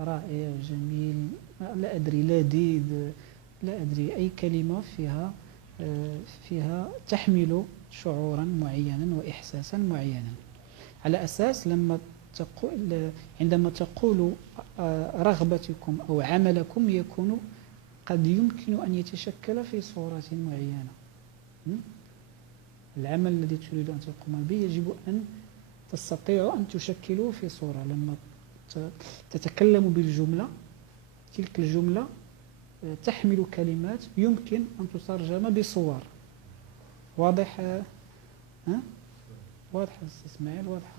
رائع، جميل، لا أدري، لذيذ، لا أدري، أي كلمة فيها تحمل شعورا معينا وإحساسا معينا. على أساس عندما تقول رغبتكم أو عملكم يكون قد يمكن أن يتشكل في صورة معينة. العمل الذي تريد أن تقوم به يجب أن تستطيع أن تشكله في صورة. لما تتكلم بالجملة، تلك الجملة تحمل كلمات يمكن أن تترجم بصور. واضح؟ واضح إسماعيل؟ واضحة؟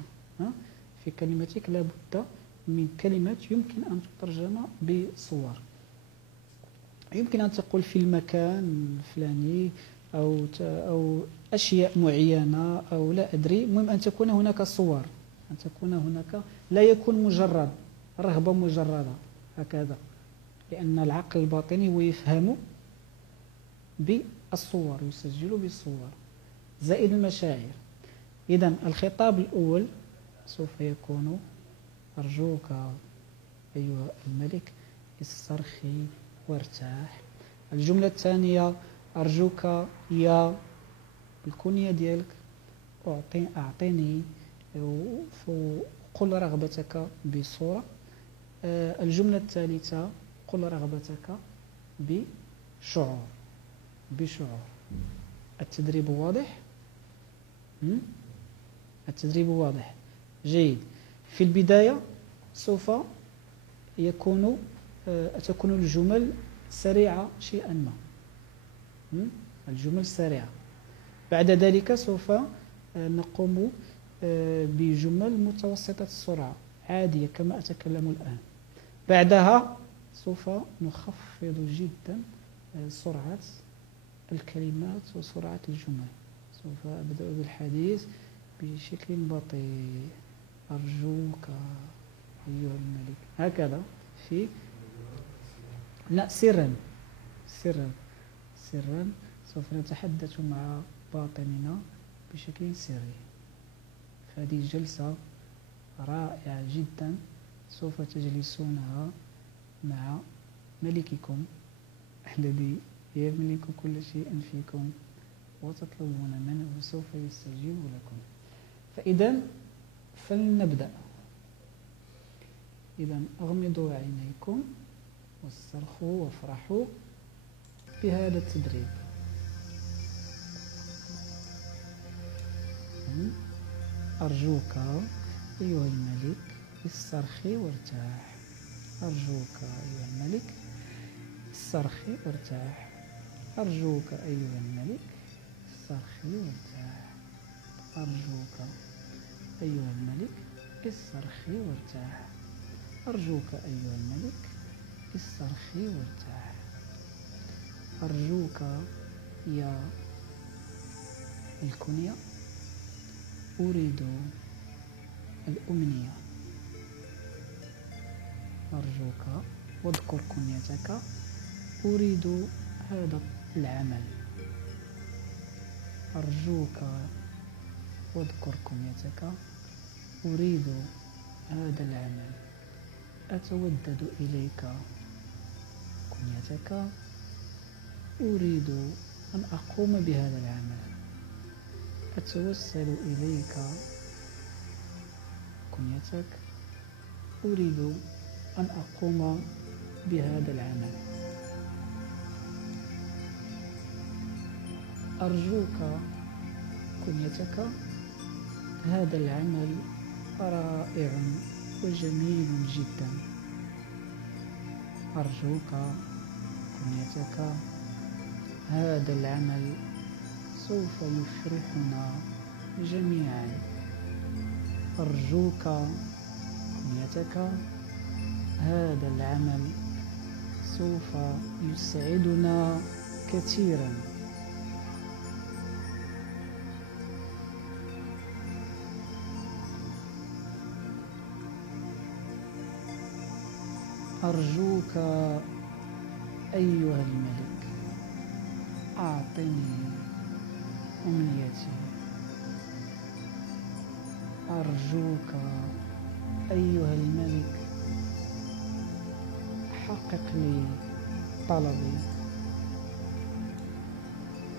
في كلمتك لابد من كلمات يمكن أن تترجم بصور. يمكن أن تقول في المكان الفلاني أو أشياء معينة، أو لا أدري، المهم أن تكون هناك صور، أن تكون هناك، لا يكون مجرد رغبة مجردة هكذا، لأن العقل الباطني هو يفهم بالصور، يسجل بالصور زائد المشاعر. إذن الخطاب الأول سوف يكون: أرجوك أيها الملك استرخي وارتاح. الجملة الثانية: أرجوك يا الكنية ديالك أعطيني، قل رغبتك بصورة. الجملة الثالثة: قل رغبتك بشعور. التدريب واضح؟ التدريب واضح، جيد. في البداية سوف تكون الجمل سريعة شيئا ما، الجمل سريعة. بعد ذلك سوف نقوم بجمل متوسطة السرعة عادية كما أتكلم الآن. بعدها سوف نخفض جدا سرعة الكلمات وسرعة الجمل. سوف أبدأ بالحديث بشكل بطيء: أرجوك أيها الملك، هكذا. لا، سرا سوف نتحدث مع باطننا بشكل سري. هذه جلسة رائعة جدا سوف تجلسونها مع ملككم الذي يملك كل شيء فيكم، وتطلبون منه وسوف يستجيب لكم. فإذا فلنبدأ. إذا أغمضوا عينيكم واسترخوا وافرحوا بهذا التدريب. أرجوك أيها الملك استرخي وارتاح. أرجوك أيها الملك استرخي وارتاح. أرجوك أيها الملك استرخي وارتاح. أرجوك أيها الملك استرخي وارتاح. أرجوك أيها الملك استرخي وارتاح. أرجوك يا الكنية أريد الأمنية. أرجوك واذكر كنيتك أريد هذا العمل. أرجوك واذكر كنيتك أريد هذا العمل. أتودد إليك كنيتك أريد أن أقوم بهذا العمل. أتوسل إليك كنيتك أريد أن أقوم بهذا العمل. أرجوك كنيتك هذا العمل رائع وجميل جدا. أرجوك كنيتك هذا العمل سوف يفرحنا جميعا. أرجوك كنيتك هذا العمل سوف يسعدنا كثيرا. أرجوك أيها الملك أعطني أمنيتي. أرجوك أيها الملك حقق لي طلبي.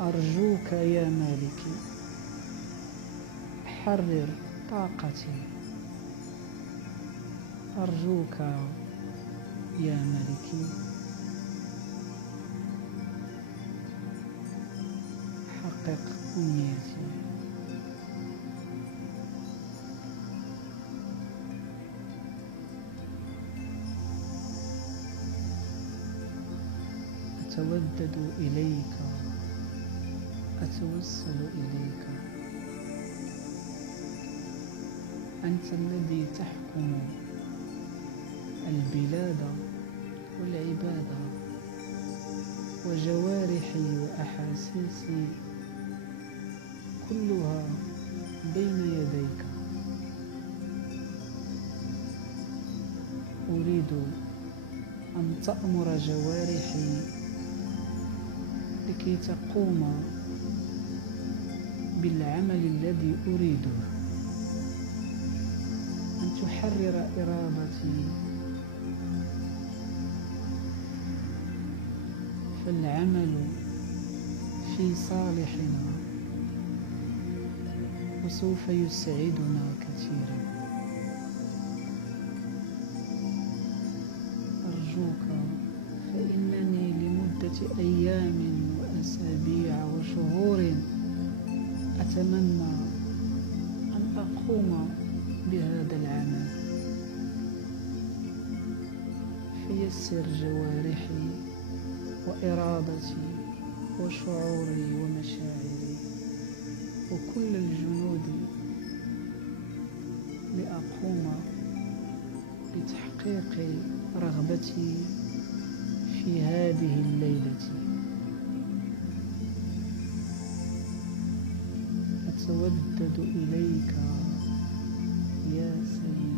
أرجوك يا مالكي حرر طاقتي. أرجوك يا مالكي حقق أمنيتي. أتودد إليك، أتوسل إليك. أنت الذي تحكم البلاد والعباد، وجوارحي وأحاسيسي كلها بين يديك. أريد أن تأمر جوارحي لكي تقوم بالعمل الذي أريده، أن تحرر إرادتي، فالعمل في صالحنا وسوف يسعدنا كثيرا. أرجوك، فإنني لمدة أيام وأسابيع وشهور أتمنى أن أقوم بهذا العمل، فيسر جوارحي وإرادتي وشعوري ومشاعري وكل الجنود لأقوم بتحقيق رغبتي في هذه الليلة. أتودد إليك يا سيدي.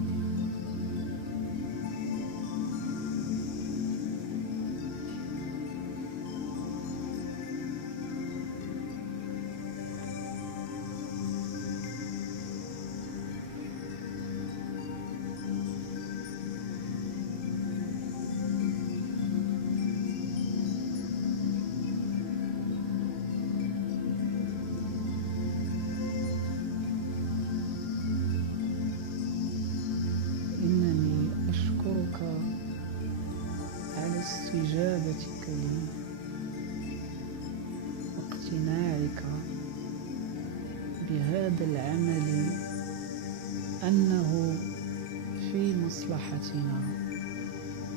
استجابتك لي واقتناعك بهذا العمل أنه في مصلحتنا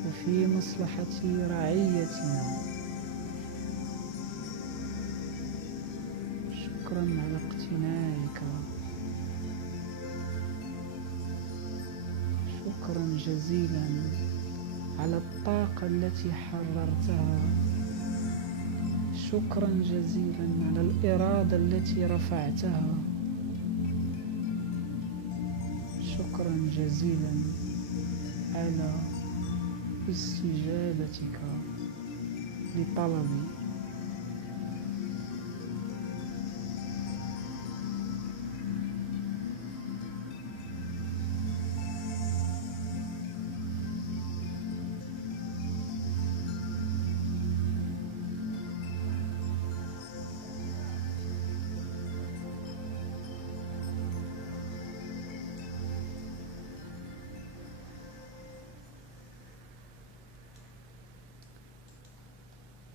وفي مصلحة رعيتنا. شكرا على اقتناعك، شكرا جزيلا على الطاقة التي حررتها، شكرا جزيلا على الإرادة التي رفعتها، شكرا جزيلا على استجابتك لطلبي.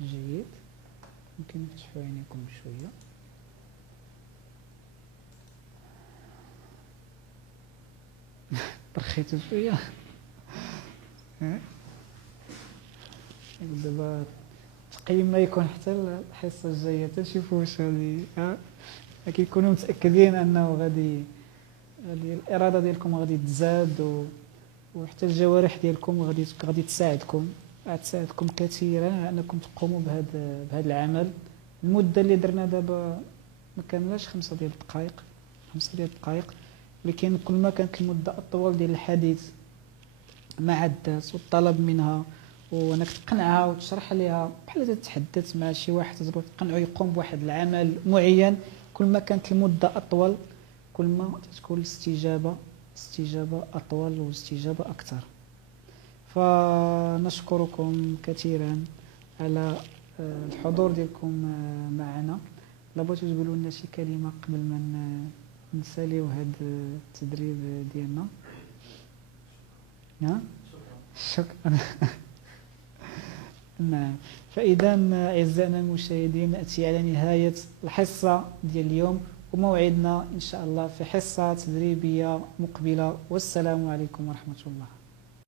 جيد، ممكن تفتحوا عينيكم شوية. طرخيتوا شوية. دابا تقييم ما يكون حتى الحصة الجاية تشوفوا واش غادي كيكونوا متأكدين أنه غادي الإرادة ديالكم غادي تزاد وحتى الجوارح ديالكم غادي تساعدكم كثيرا على أنكم تقوموا بهذا العمل. المدة اللي درنا دابا ما كاملاش 5 دقائق، لكن كل ما كانت المدة أطول ديال الحديث مع الناس والطلب منها وانك تقنعها وتشرح لها بحال تتحدث مع شي واحد تقنعه يقوم بواحد العمل معين، كل ما كانت المدة أطول كل ما تكون الاستجابة أطول واستجابة أكثر. فنشكركم كثيرا على الحضور ديالكم معنا. لابغيتو تقولوا لنا شي كلمه قبل ما نساليو هذا التدريب ديالنا؟ شكرا. نعم، فإذا أعزائنا المشاهدين نأتي على نهاية الحصة ديال اليوم، وموعدنا إن شاء الله في حصة تدريبية مقبلة، والسلام عليكم ورحمة الله.